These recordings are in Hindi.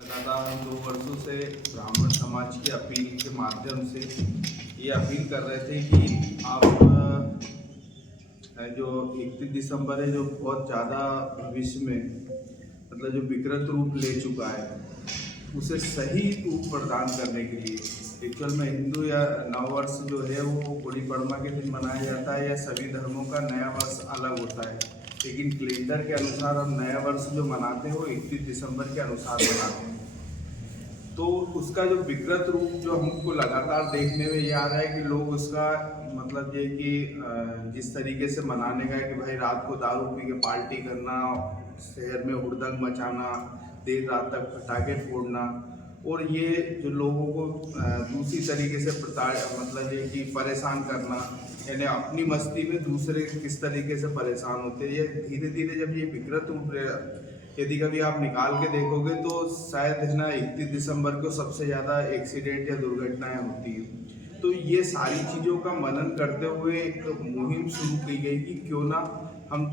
लगातार हम 2 वर्षों से ब्राह्मण समाज की अपील के माध्यम से ये अपील कर रहे थे कि आप जो 31 दिसंबर है, जो बहुत ज़्यादा भविष्य में मतलब जो विकृत रूप ले चुका है, उसे सही रूप प्रदान करने के लिए एक्चुअल में हिंदू या नव वर्ष जो है वो गुड़ी पड़वा के दिन मनाया जाता है, या सभी धर्मों का नया वर्ष अलग होता है, लेकिन कैलेंडर के अनुसार हम नया वर्ष जो मनाते हैं वो 31 दिसंबर के अनुसार मनाते हैं। तो उसका जो विकृत रूप जो हमको लगातार देखने में ये आ रहा है कि लोग उसका मतलब ये कि जिस तरीके से मनाने का है कि भाई रात को दारू पी के पार्टी करना, शहर में हुड़दंग मचाना, देर रात तक पटाखे फोड़ना, और ये जो लोगों को दूसरी तरीके से मतलब ये कि परेशान करना, यानी अपनी मस्ती में दूसरे किस तरीके से परेशान होते हैं, ये धीरे धीरे जब ये विकृत रूप यदि कभी आप निकाल के देखोगे तो शायद है ना 31 दिसंबर को सबसे ज़्यादा एक्सीडेंट या दुर्घटनाएं होती हैं। तो ये सारी चीज़ों का मनन करते हुए एक मुहिम शुरू की गई कि क्यों ना हम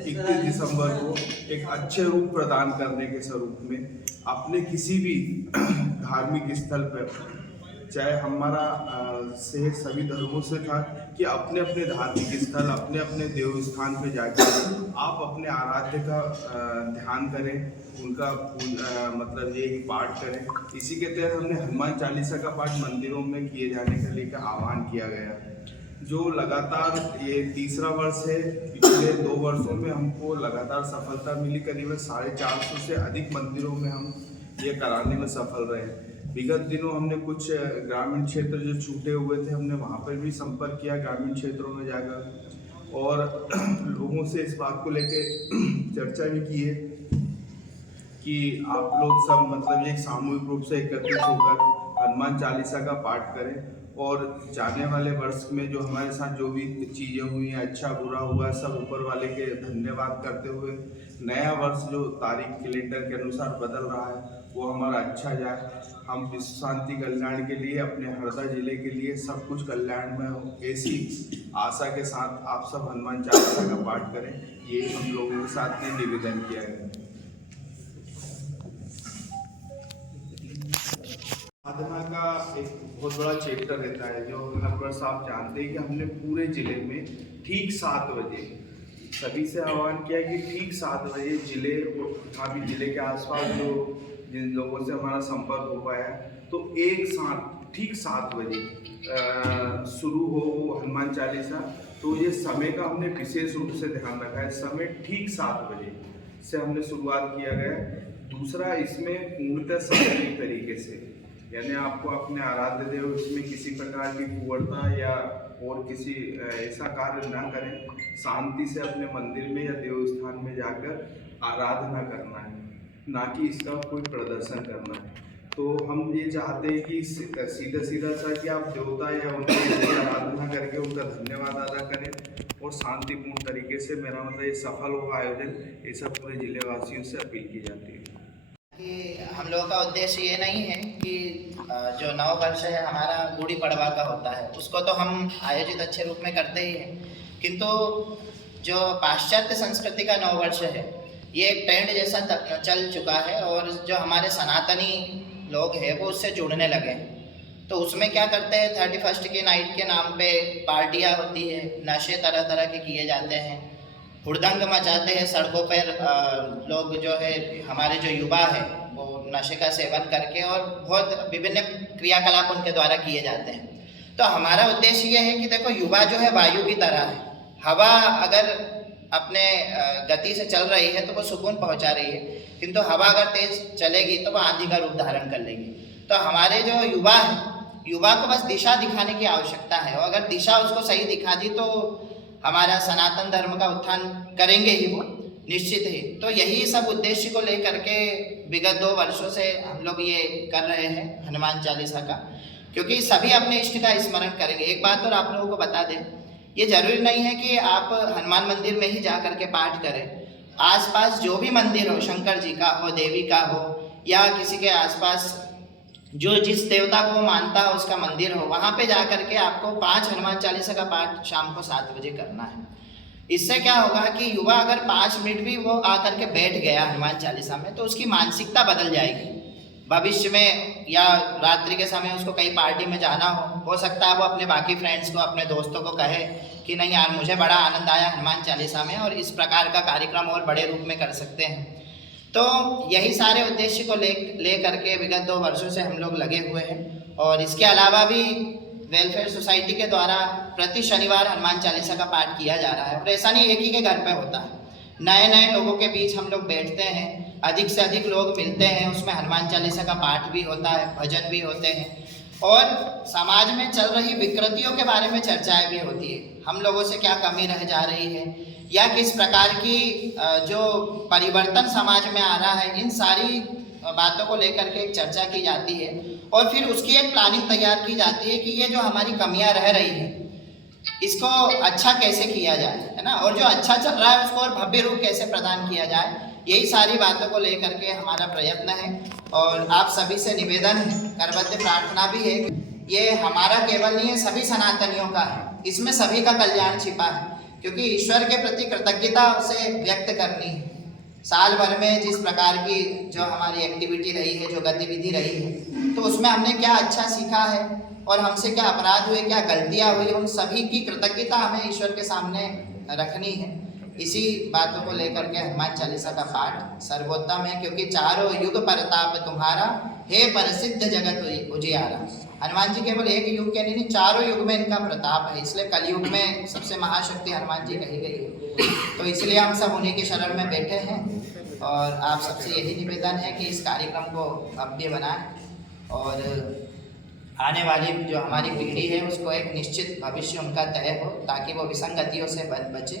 31 दिसंबर को एक अच्छे रूप प्रदान करने के स्वरूप में अपने किसी भी धार्मिक स्थल पर, चाहे हमारा से सभी धर्मों से था कि अपने अपने धार्मिक स्थल, अपने अपने देव स्थान पे जाकर आप अपने आराध्य का ध्यान करें, उनका मतलब ये पाठ करें। इसी के तहत हमने हनुमान चालीसा का पाठ मंदिरों में किए जाने के लिए आह्वान किया गया, जो लगातार ये तीसरा वर्ष है। पिछले 2 वर्षों में हमको लगातार सफलता मिली, करीबन 450 से अधिक मंदिरों में हम ये कराने में सफल रहे। विगत दिनों हमने कुछ ग्रामीण क्षेत्र जो छूटे हुए थे, हमने वहाँ पर भी संपर्क किया ग्रामीण क्षेत्रों में जाकर, और लोगों से इस बात को लेके चर्चा भी की है कि आप लोग सब मतलब एक सामूहिक रूप से एकत्रित होकर हनुमान चालीसा का पाठ करें, और जाने वाले वर्ष में जो हमारे साथ जो भी चीज़ें हुई हैं, अच्छा बुरा हुआ, सब ऊपर वाले के धन्यवाद करते हुए नया वर्ष जो तारीख कैलेंडर के अनुसार बदल रहा है वो हमारा अच्छा जाए। हम विश्व शांति कल्याण के लिए, अपने हरदा जिले के लिए सब कुछ कल्याण में हो, ऐसी आशा के साथ आप सब हनुमान चालीसा का पाठ करें, ये हम लोगों के साथ ने निवेदन किया है। साधना का एक बहुत बड़ा चैप्टर रहता है, जो हर वर्ष आप जानते हैं कि हमने पूरे जिले में ठीक 7 बजे सभी से आह्वान किया कि ठीक 7 बजे जिले और तथा भी जिले के आसपास जो जिन लोगों से हमारा संपर्क हो पाया है, तो एक साथ ठीक 7 बजे शुरू हो हनुमान चालीसा। तो ये समय का हमने विशेष रूप से ध्यान रखा है, समय ठीक 7 बजे से हमने शुरुआत किया गया। दूसरा, इसमें पूर्णतः सार्वजनिक तरीके से, यानी आपको अपने आराध्य देव इसमें किसी प्रकार की कुवरता या और किसी ऐसा कार्य ना करें, शांति से अपने मंदिर में या देव स्थान में जाकर आराधना करना है, ना कि इसका कोई प्रदर्शन करना है। तो हम ये चाहते हैं कि सीधा सीधा सा कि आप देवता या उनकी आराधना करके उनका धन्यवाद अदा करें, और शांतिपूर्ण तरीके से, मेरा मतलब ये सफल होगा आयोजन, ये सब पूरे जिले वासियों से अपील की जाती है। कि हम लोगों का उद्देश्य ये नहीं है कि जो नव वर्ष है हमारा गुड़ी पड़वा का होता है उसको तो हम आयोजित अच्छे रूप में करते ही हैं, किंतु जो पाश्चात्य संस्कृति का नव वर्ष है ये एक ट्रेंड जैसा चल चुका है, और जो हमारे सनातनी लोग हैं वो उससे जुड़ने लगे हैं। तो उसमें क्या करते हैं, 31 की नाइट के नाम पे पार्टियाँ होती है, नशे तरह तरह के किए जाते हैं, हुड़दंग मचाते हैं सड़कों पर लोग, जो है हमारे जो युवा है वो नशे का सेवन करके, और बहुत विभिन्न क्रियाकलाप उनके द्वारा किए जाते हैं। तो हमारा उद्देश्य ये है कि देखो, युवा जो है वायु की तरह है, हवा अगर अपने गति से चल रही है तो वो सुकून पहुंचा रही है, किंतु हवा अगर तेज चलेगी तो वो आंधी का रूप धारण कर लेगी। तो हमारे जो युवा है, युवा को बस दिशा दिखाने की आवश्यकता है, और अगर दिशा उसको सही दिखा दी तो हमारा सनातन धर्म का उत्थान करेंगे ही वो, निश्चित ही। तो यही सब उद्देश्य को लेकर के विगत 2 वर्षों से हम लोग ये कर रहे हैं हनुमान चालीसा का, क्योंकि सभी अपने इष्ट का स्मरण करेंगे। एक बात और आप लोगों को बता दें, ये जरूरी नहीं है कि आप हनुमान मंदिर में ही जा करके पाठ करें, आसपास जो भी मंदिर हो, शंकर जी का हो, देवी का हो, या किसी के आसपास जो जिस देवता को मानता है उसका मंदिर हो, वहाँ पे जा करके आपको 5 हनुमान चालीसा का पाठ शाम को 7 बजे करना है। इससे क्या होगा कि युवा अगर 5 मिनट भी वो आकर के बैठ गया हनुमान चालीसा में तो उसकी मानसिकता बदल जाएगी। भविष्य में या रात्रि के समय उसको कहीं पार्टी में जाना हो सकता है वो अपने बाकी फ्रेंड्स को, अपने दोस्तों को कहे कि नहीं यार मुझे बड़ा आनंद आया हनुमान चालीसा में, और इस प्रकार का कार्यक्रम और बड़े रूप में कर सकते हैं। तो यही सारे उद्देश्य को ले करके विगत 2 वर्षों से हम लोग लगे हुए हैं। और इसके अलावा भी वेलफेयर सोसाइटी के द्वारा प्रति शनिवार हनुमान चालीसा का पाठ किया जा रहा है। और ऐसा नहीं एक ही के घर पे होता है, नए नए लोगों के बीच हम लोग बैठते हैं, अधिक से अधिक लोग मिलते हैं, उसमें हनुमान चालीसा का पाठ भी होता है, भजन भी होते हैं, और समाज में चल रही विकृतियों के बारे में चर्चाएं भी होती है। हम लोगों से क्या कमी रह जा रही है या किस प्रकार की जो परिवर्तन समाज में आ रहा है, इन सारी बातों को लेकर के एक चर्चा की जाती है और फिर उसकी एक प्लानिंग तैयार की जाती है कि ये जो हमारी कमियां रह रही हैं इसको अच्छा कैसे किया जाए, है ना, और जो अच्छा चल रहा है उसको और भव्य रूप कैसे प्रदान किया जाए। यही सारी बातों को लेकर के हमारा प्रयत्न है और आप सभी से निवेदन है, करबद्ध प्रार्थना भी है। ये हमारा केवल नहीं है, सभी सनातनियों का है, इसमें सभी का कल्याण छिपा है, क्योंकि ईश्वर के प्रति कृतज्ञता उसे व्यक्त करनी है। साल भर में जिस प्रकार की जो हमारी एक्टिविटी रही है, जो गतिविधि रही है, तो उसमें हमने क्या अच्छा सीखा है और हमसे क्या अपराध हुए, क्या गलतियां हुई, उन सभी की कृतज्ञता हमें ईश्वर के सामने रखनी है। इसी बातों को लेकर के हनुमान चालीसा का पाठ सर्वोत्तम है, क्योंकि चारों युग परताप तुम्हारा, हे प्रसिद्ध जगत उजियारा। हनुमान जी केवल एक युग के नहीं, चारों युग में इनका प्रताप है, इसलिए कलयुग में सबसे महाशक्ति हनुमान जी कही गई है। तो इसलिए हम सब उन्हीं के शरण में बैठे हैं और आप सबसे यही निवेदन है कि इस कार्यक्रम को भव्य बनाएं और आने वाली जो हमारी पीढ़ी है उसको एक निश्चित भविष्य उनका तय हो, ताकि वो विसंगतियों से बचे।